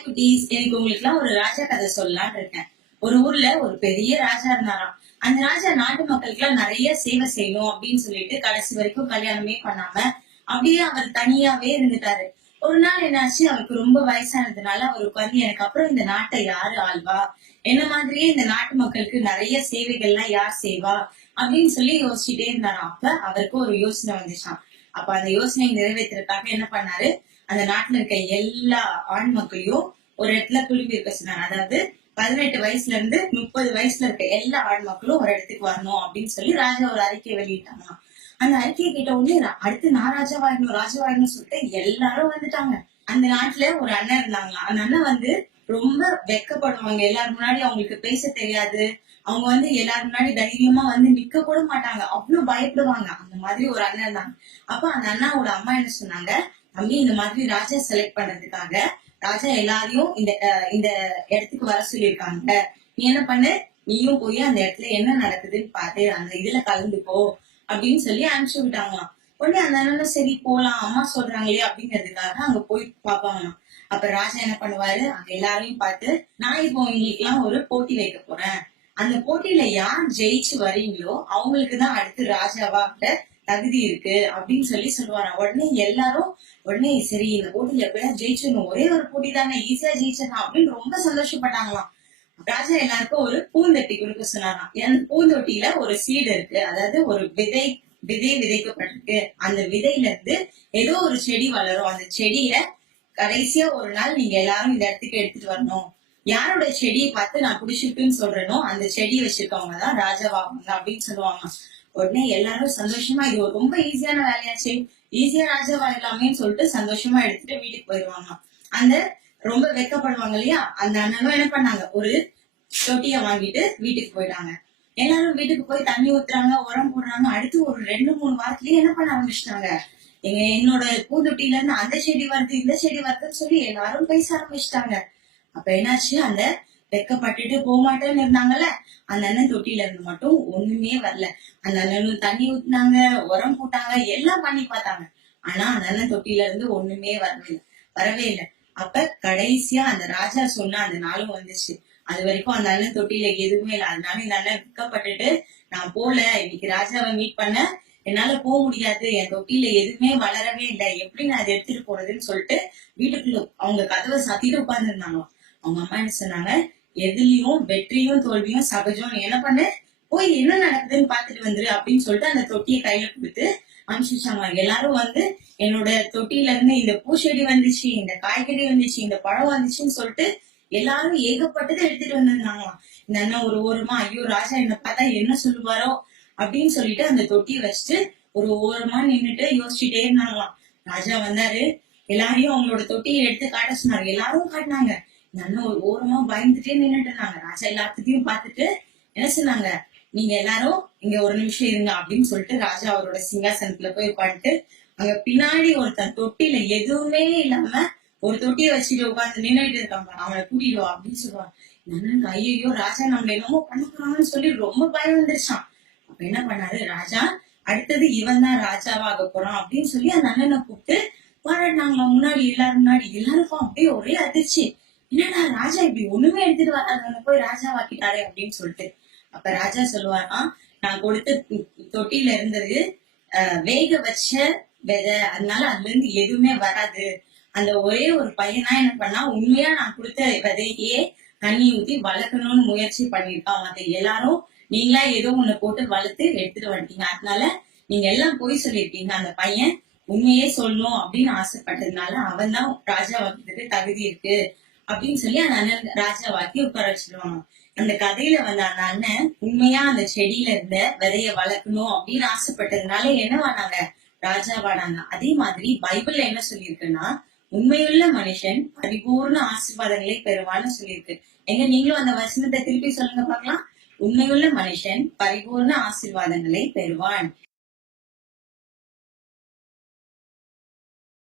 Hi குட்டீஸ், எனக்கு உங்களுக்கு எல்லாம் ஒரு ராஜா கதை சொல்லலாம்னு இருக்கேன். ஒரு ஊர்ல ஒரு பெரிய ராஜா இருந்தாராம். அந்த ராஜா நாட்டு மக்களுக்கு எல்லாம் நிறைய சேவை செய்யணும் அப்படின்னு சொல்லிட்டு கடைசி வரைக்கும் கல்யாணமே பண்ணாம அப்படியே அவர் தனியாவே இருந்துட்டாரு. ஒரு நாள் என்னாச்சு, அவருக்கு ரொம்ப வயசானதுனால அவர் உட்கார்ந்து எனக்கு அப்புறம் இந்த நாட்டை யாரு ஆள்வா, என்ன மாதிரியே இந்த நாட்டு மக்களுக்கு நிறைய சேவைகள்லாம் யார் செய்வா அப்படின்னு சொல்லி யோசிச்சுட்டே இருந்தாராம். அப்ப அவருக்கு ஒரு யோசனை வந்துச்சான். அப்ப அந்த யோசனையை நிறைவேற்றுறதுக்காக என்ன பண்ணாரு, அந்த நாட்டுல இருக்க எல்லா ஆண் மக்களையும் ஒரு இடத்துல குழுமி இருக்க சொன்னாங்க. அதாவது 18 வயசுல இருந்து 30 வயசுல இருக்க எல்லா ஆண் மக்களும் ஒரு இடத்துக்கு வரணும் அப்படின்னு சொல்லி ராஜா ஒரு அறிக்கை வெளியிட்டாங்க. அந்த அறிக்கையை கேட்ட உடனே அடுத்து நான் ராஜாவாயிடணும் சொல்லிட்டு எல்லாரும் வந்துட்டாங்க. அந்த நாட்டுல ஒரு அண்ணன் இருந்தாங்களாம். அந்த அண்ணன் ரொம்ப வெக்கப்படுவாங்க. எல்லாரும் முன்னாடி அவங்களுக்கு பேச தெரியாது. அவங்க எல்லாரும் முன்னாடி தைரியமா நிக்க கூட மாட்டாங்க. அவ்வளவு பயப்படுவாங்க. அந்த மாதிரி ஒரு அண்ணன் இருந்தாங்க. அப்ப அந்த அண்ணாவோட அம்மா என்ன சொன்னாங்க, தம்பி இந்த மாதிரி ராஜா செலக்ட் பண்றதுக்காக ராஜா எல்லாரையும் இந்த இடத்துக்கு வர சொல்லியிருக்காங்க. நீ என்ன பண்ணு, நீயும் போய் அந்த இடத்துல என்ன நடக்குதுன்னு பாத்து அந்த இதுல கலந்துக்கோ அப்படின்னு சொல்லி அனுப்பிச்சு விட்டாங்களாம். உடனே அந்த அண்ணனும் சரி போலாம், அம்மா சொல்றாங்களே அப்படிங்கிறதுக்காக அங்க போய் பாப்பாங்களாம். அப்ப ராஜா என்ன பண்ணுவாரு, அங்க எல்லாரையும் பார்த்து நான் இப்போ உங்களுக்கு எல்லாம் ஒரு போட்டி வைக்க போறேன். அந்த போட்டியில யார் ஜெயிச்சு வரீங்களோ அவங்களுக்குதான் அடுத்து ராஜாவா தகுதி இருக்கு அப்படின்னு சொல்லி சொல்லுவாராம். உடனே எல்லாரும் உடனே சரி இந்த போட்டியில எப்படியா ஜெயிச்சிடணும், ஒரே ஒரு போட்டி தானே, ஈஸியா ஜெயிச்சிடலாம் அப்படின்னு ரொம்ப சந்தோஷப்பட்டாங்களாம். ராஜா எல்லாருக்கும் ஒரு பூந்தொட்டி கொடுக்க சொன்னாராம். அந்த பூந்தொட்டியில ஒரு சீடு இருக்கு, அதாவது ஒரு விதை விதைக்கப்பட்டிருக்கு. அந்த விதையில இருந்து ஏதோ ஒரு செடி வளரும். அந்த செடிய கடைசியா ஒரு நாள் நீங்க எல்லாரும் இந்த இடத்துக்கு எடுத்துட்டு வரணும். யாரோட செடியை பார்த்து நான் பிடிச்சிருக்குன்னு சொல்றேனோ அந்த செடியை வச்சிருக்கவங்க தான் ராஜாவாங்க அப்படின்னு சொல்லுவாங்க. உடனே எல்லாரும் சந்தோஷமா இது ரொம்ப ஈஸியான வேலையாச்சு, ஈஸியா ராஜாவாயிடலாமேன்னு சொல்லிட்டு சந்தோஷமா எடுத்துட்டு வீட்டுக்கு போயிடுவாங்க. அந்த ரொம்ப வெக்கப்படுவாங்க இல்லையா, அந்த அண்ணனும் என்ன பண்ணாங்க, ஒரு தொட்டிய வாங்கிட்டு வீட்டுக்கு போயிட்டாங்க. எல்லாரும் வீட்டுக்கு போய் தண்ணி ஊத்துறாங்க, உரம் போடுறாங்க. அடுத்து ஒரு 2-3 வாரத்திலேயே என்ன பண்ண ஆரம்பிச்சிட்டாங்க, என்னோட பூந்தொட்டில இருந்து அந்த செடி வருது இந்த செடி வருதுன்னு சொல்லி எல்லாரும் பேச ஆரம்பிச்சிட்டாங்க. அப்ப என்னாச்சு, அந்த வெக்கப்பட்டுட்டு போக மாட்டேன்னு இருந்தாங்கல்ல, அந்த அண்ணன் தொட்டில இருந்து மட்டும் ஒண்ணுமே வரல. அந்த அண்ணனும் தண்ணி ஊத்தினாங்க, உரம் போட்டாங்க, எல்லாம் பண்ணி பார்த்தாங்க. ஆனா அந்த அண்ணன் தொட்டில இருந்து ஒண்ணுமே வரவே இல்லை. அப்ப கடைசியா அந்த ராஜா சொன்ன அந்த நாளும் வந்துச்சு. அது வரைக்கும் அந்த அண்ணன் தொட்டில எதுவுமே இல்லை. அதனால இந்த அண்ணன் வெக்கப்பட்டுட்டு நான் போல, இன்னைக்கு ராஜாவை மீட் பண்ண என்னால போக முடியாது, என் தொட்டில எதுவுமே வளரவே இல்லை, எப்படி நான் அதை எடுத்துட்டு போறதுன்னு சொல்லிட்டு வீட்டுக்குள்ள அவங்க கதவை சாத்திட்டு உட்கார்ந்து இருந்தாங்க. அவங்க அம்மா என்ன சொன்னாங்க, எதுலயும் வெற்றியும் தோல்வியும் சகஜம், என்ன பண்ணு போய் என்ன நடக்குதுன்னு பாத்துட்டு வந்துரு அப்படின்னு சொல்லிட்டு அந்த தொட்டியை கையில கொடுத்து அனுப்பிச்சாங்க. எல்லாரும் என்னோட தொட்டில இருந்து இந்த பூச்செடி வந்துச்சு, இந்த காய்கறி வந்துச்சு, இந்த பழம் வந்துச்சுன்னு சொல்லிட்டு எல்லாரும் ஏகப்பட்டதை எடுத்துட்டு வந்திருந்தாங்களாம். இந்த அண்ணன் ஒரு ஓரமா ஐயோ ராஜா என்ன பார்த்தா என்ன சொல்லுவாரோ அப்படின்னு சொல்லிட்டு அந்த தொட்டியை வச்சுட்டு ஒரு ஓரமா நின்னுட்டு யோசிச்சுட்டே இருந்தாங்களாம். ராஜா வந்தாரு, எல்லாரையும் அவங்களோட தொட்டியை எடுத்து காட்ட சொன்னாரு. எல்லாரும் காட்டினாங்க. இந்த அண்ணன் ஒரு ஓரமா பயந்துட்டே நின்னுட்டு இருந்தாங்க. ராஜா எல்லாத்தையும் பார்த்துட்டு என்ன சொன்னாங்க, நீங்க எல்லாரும் இங்க ஒரு நிமிஷம் இருங்க அப்படின்னு சொல்லிட்டு ராஜா அவரோட சிங்காசனத்துல போய் உட்காந்துட்டு அங்க பின்னாடி ஒருத்தன் தொட்டில எதுவுமே இல்லாம ஒரு தொட்டியை வச்சுட்டு உட்காந்து நின்றுட்டு இருக்காங்க, அவனை கூட்டிடுவா அப்படின்னு சொல்லுவாங்க. அண்ணனுக்கு ஐயோ ராஜா நம்மள என்னமோ பண்ண போறாங்கன்னு சொல்லி ரொம்ப பயம் வந்துருச்சான். அப்ப என்ன பண்ணாரு ராஜா, அடுத்தது இவன் தான் ராஜாவாக போறான் அப்படின்னு சொல்லி அந்த அண்ணனை கூப்பிட்டு பாராட்டினாங்களா. முன்னாடி எல்லாருக்கும் அப்படியே ஒரே அதிர்ச்சி, என்னடா ராஜா இப்படி ஒண்ணுமே எடுத்துட்டு வராங்க, போய் ராஜாவாக்கிட்டாரே அப்படின்னு சொல்லிட்டு. அப்ப ராஜா சொல்லுவாராம், நான் கொடுத்த தொட்டில இருந்தது வேக வச்ச விதை, அதனால அதுல இருந்து எதுவுமே வராது. அந்த ஒரே ஒரு பையனா என்ன பண்ணா, உண்மையா நான் கொடுத்த விதையே தண்ணி ஊத்தி வளர்க்கணும்னு முயற்சி பண்ணிருக்கான். மத்த எல்லாரும் நீங்களா ஏதோ ஒண்ணு போட்டு வளர்த்து எடுத்துட்டு வந்துட்டீங்க, அதனால நீங்க எல்லாம் போய் சொல்லிருக்கீங்க. அந்த பையன் உண்மையே சொல்லணும் அப்படின்னு ஆசைப்பட்டதுனால அவன் தான் ராஜாவாக்கிறதுக்கு தகுதி இருக்கு அப்படின்னு சொல்லி அந்த அண்ணன் ராஜாவாக்கி உட்கார வச்சிருவாங்க. அந்த கதையில அந்த அண்ணன் உண்மையா அந்த செடியில இருந்த விதைய வளர்க்கணும் அப்படின்னு ஆசைப்பட்டதுனால என்னவானாங்க, ராஜாவானாங்க. அதே மாதிரி பைபிள்ல என்ன சொல்லியிருக்குன்னா, உண்மையுள்ள மனுஷன் பரிபூர்ண ஆசீர்வாதங்களை பெறுவான்னு சொல்லியிருக்கு. எங்க நீங்களும் அந்த வசனத்தை திருப்பி சொல்லுங்க பார்க்கலாம். உண்மையுள்ள மனுஷன் பரிபூர்ண ஆசீர்வாதங்களை பெறுவான்.